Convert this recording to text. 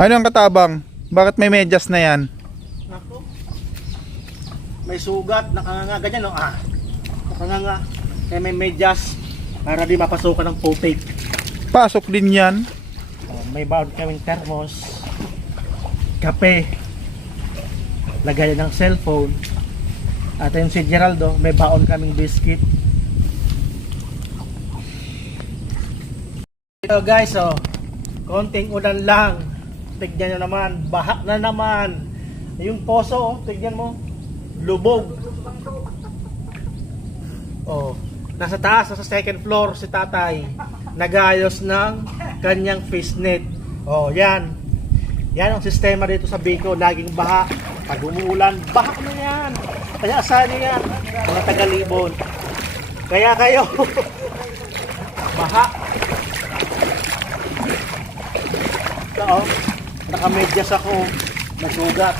Ano ang katabang? Bakit may medyas na yan? Nako. May sugat, nakanganga ganyan no. Nakanganga. Kaya may medyas para di mapasukan ng putik. Pasok din yan. May baon kaming thermos, kape, lagayan ng cellphone. At yung si Geraldo, may baon kaming biscuit. Ito guys, konting ulan lang. Tignan nyo naman, baha na naman. Yung poso, tignan mo, lubog. Nasa taas, nasa second floor si tatay, nagayos ng kanyang fishnet. Yan. Yan ang sistema dito sa Bicol, laging baha. Pag umuulan, baha na yan. Kaya asahan nyo yan, mga taga-Libon. Kaya kayo, baha. Ito nakamedyas ako, nasugat.